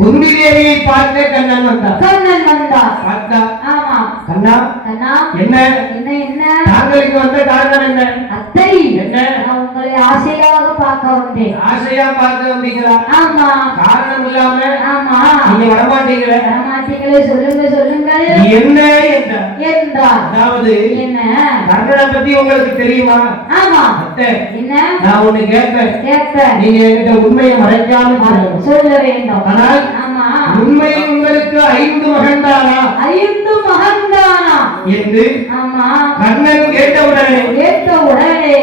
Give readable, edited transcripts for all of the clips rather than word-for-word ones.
குந்தி தேவியை பார்க்க கண்ணன் வந்தார். கண்ணன் வந்தார். பார்த்தா ஆமா. கண்ணா கண்ணா என்ன என்ன என்ன தாங்கள் இங்க வந்த காரணம் என்ன? அத்தை என்ன? நான் உங்களை ஆசையாக பார்க்க வந்தேன். ஆசையா பார்க்க வந்தீங்களா? ஆமா. காரணம் இல்லாம ஆமா. நீங்க வரமாட்டீங்களே. வரமாட்டீங்களே, சொல்லுங்க சொல்லுங்கள் என்ன என்றார். அதாவது என்ன கர்ணனை பத்தி உங்களுக்கு தெரியுமா? ஆமா. அத்தை என்ன? நான் ஒண்ணு கேட்பேன், நீங்க என்கிட்ட உண்மையை மறைக்காம சொல்ல வேண்டும். ஆனால் ஆமா, உண்மை உங்களுக்கு 5 மகன்தானா? 5 மகன்தானா என்று ஆமா கர்ணன் கேட்டவுடனே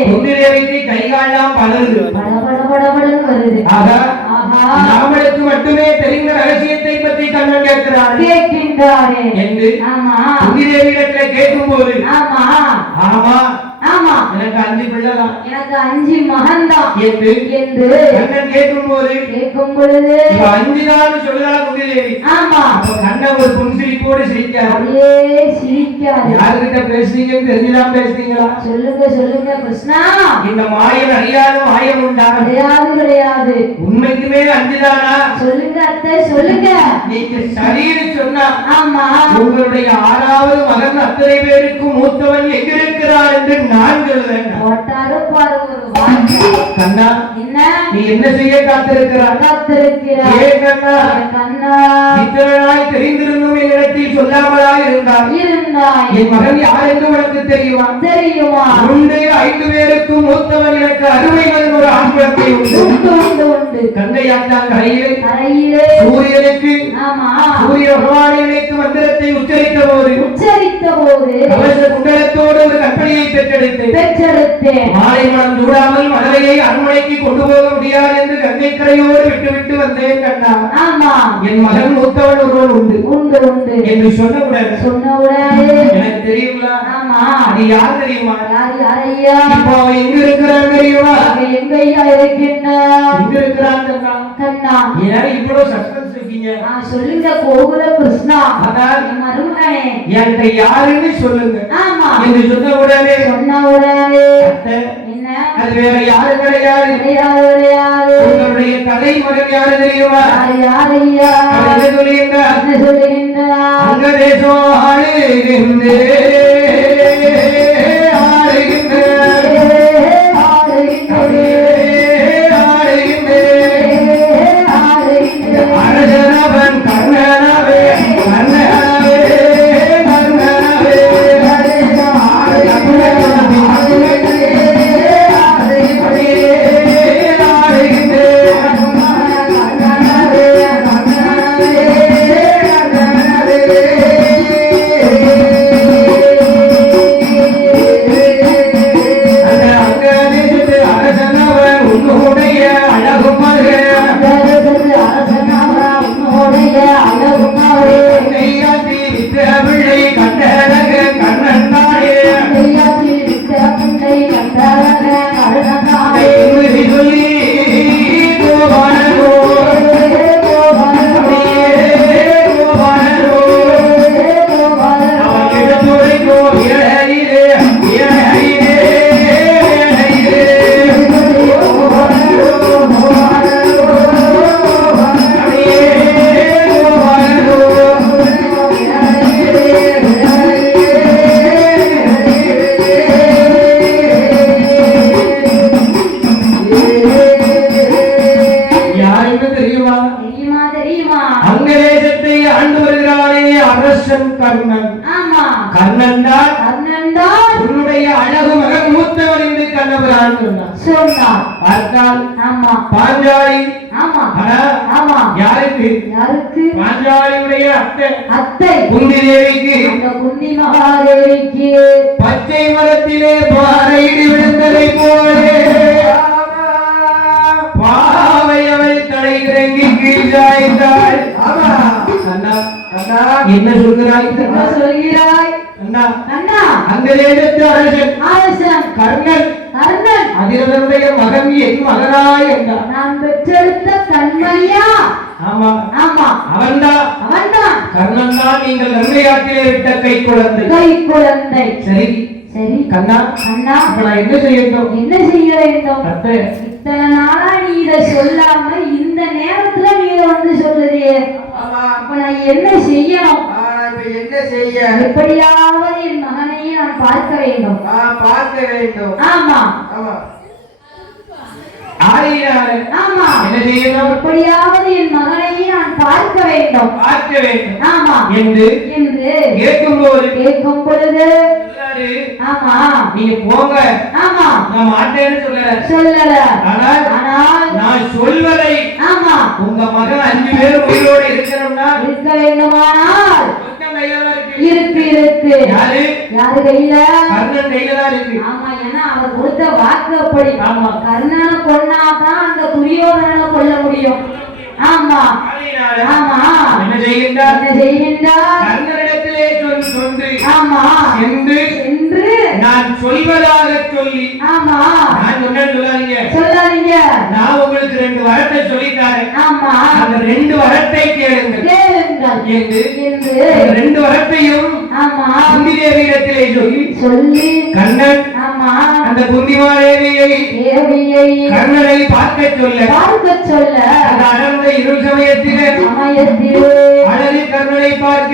குந்தி தேவிக்கு கைகாலாம் பலருது, படபடபடபடன்னு வருது. ஆகா ஆஹா, ராமனுக்கு மட்டுமே தெரிந்த ரகசியத்தை பற்றி கண்ணன் கேட்கின்றாரே என்று ஆமா குந்தி தேவியிடத்துல கேட்கும் போது ஆமா ஆமா ஆமா எனக்கு 5 பிள்ளைதான், எனக்கு 5 மகன்தான் என்று கண்ணன் கேட்கும் பொழுது 5 தான் சொல்லுறா குந்தி தேவி. ஆமா. அப்ப கண்ணன் ஒரு புன்சிரிப்போடு சிரிக்காரு. அப்படியே சிரிக்காரு. யாருகிட்ட பேசுறீங்கன்னு தெரிஞ்சுதான் பேசுறீங்களா? சொல்லுங்க சொல்லுங்க கிருஷ்ணா. இந்த மாயம் அறியாத மாயம் உண்டா? கிடையாது. உண்மைக்குமே 5 தானா? சொல்லுங்க அத்தை சொல்லுங்க. நீங்க சரின்னு சொன்னா ஆமா உங்களுடைய 6வது மகன் அத்தனை பேருக்கு மூத்தவன் எங்கிருக்கிறார் என்று நான் சொல்லுவேன். போட்டாரு பாரு ஒரு வார்த்தை. கண்ணா என்ன நீ என்ன செய்ய காத்திருக்கிறாய்? ஏ கண்ணா, கண்ணா இத்தனை நாள் தெரிந்திருந்தும் என்னிடத்தில் சொல்லாமலா இருந்தாய். என் மகன் யார் என்று உனக்கு தெரியுமா? உண்டு. 5 பேருக்கு மூத்தவன் எனக்கு அருமை மகன் ஒரு ஆண் குழந்தை உண்டு. கங்கையாற்றான் கரையிலே சூரியனுக்கு சூரிய பகவானை நினைத்து மந்திரத்தை உச்சரித்த போது கவச குண்டலத்தோடு ஒரு கற்பனையை பெற்றெடுத்தேன். மாலை மனம் சூடாமல் மதுரையை அரண்மனைக்கு கொண்டு போக முடியாது என்று கங்கை கரையோடு விட்டு வந்தேன். கண்ணா என் மகன் மூத்தவன் ஒருவன் உண்டு என்று சொன்னவுடன் எனக்கு தெரியுங்களா? அது யார் தெரியுமா? இப்போ அவன் எங்க இருக்கிறான் தெரியுமா? எங்க இருக்கிறான் கண்ணா? ஏன் இவ்வளவு சஸ்பென்ஸ் இருக்கீங்க? சொல்லுங்க கோகுல கிருஷ்ணா. அதான் மருமகனே என்கிட்ட யாருன்னு சொல்லுங்க என்று சொன்னவுடனே என்ன அது வேற யாரு கிடையாது. உங்களுடைய தலை மகன் யாரு தெரியுமா? சொல்லுகின்ற அங்க தேசம் ஆளுகின்றே அரசனவன் கர்ணனவே கர்ணனவே கர்ணனவே பச்சை மரத்திலே பாறையிடி விழுந்ததை போலே பாவை அவள் தலை இறங்கி கீழாய்ந்தாள். என்ன சொல்கிறாய்? அந்த தேசத்து அரசன் கர்ணன் அதிரனுடைய மகன் என் மகனாய் என்றான். நான் பெற்றெடுத்த கண்மணியா? ஆமா ஆமா அவன்தான் கர்ணன் தான். நீங்கள் கங்கையாற்றிலே விட்ட கை குழந்தை. சரி சரி கண்ணா இப்ப நான் என்ன செய்ய வேண்டும்? இத்தனை நாளா நீ இத சொல்லாம இந்த நேரத்துல நீ இத வந்து சொல்லுதே. ஆமா. அப்ப நான் என்ன செய்யணும்? இப்ப என்ன செய்ய? எப்படியாவது என் மகனையே நான் பார்க்க வேண்டும். பார்க்க வேண்டும். ஆமா ஆமா. ஆரியார். ஆமா. என்ன செய்யணும்? எப்படியாவது என் மகனையே நான் பார்க்க வேண்டும். பார்க்க வேண்டும். ஆமா என்று கேட்கும் பொழுது ஆமா நீங்க போங்க. ஆமா நான் மாட்டேன்னு சொல்லல. ஆனால் நான் சொல்வதை ஆமா உங்க மகன் 5 பேர் உயிரோடு இருக்கணும்னா இருக்க வேண்டுமானால் இருக்கு யாரு கையில? கர்ணன் கையில தான் இருக்கு. ஆமா, ஏன்னா அவர் கொடுத்த வாக்கு அப்படி. ஆமா. கர்ணனை கொன்னாதான் அந்த துரியோதனனை கொல்ல முடியும். ஆமா ஆமா. என்ன செய்கின்றார்? கர்ணனிடத்திலே சொன்று ஆமா என்று நான் சொல்வதாக சொல்லி. ஆமா. நான் சொல்லாதீங்க. நான் உங்களுக்கு 2 வரத்தை சொல்லித்தாரேன். ஆமா. அந்த 2 வரத்தை கேளுங்கள் என்று 2 வரத்தையும் ஆமா குந்தி தேவியிடத்திலே சொல்லி கண்ணன் ஆமா அந்த குந்திமாதேவியை கர்ணனை பார்க்க சொல்ல அந்த அடர்ந்த இருள் சமயத்திலே அழகு கர்ணனை பார்க்க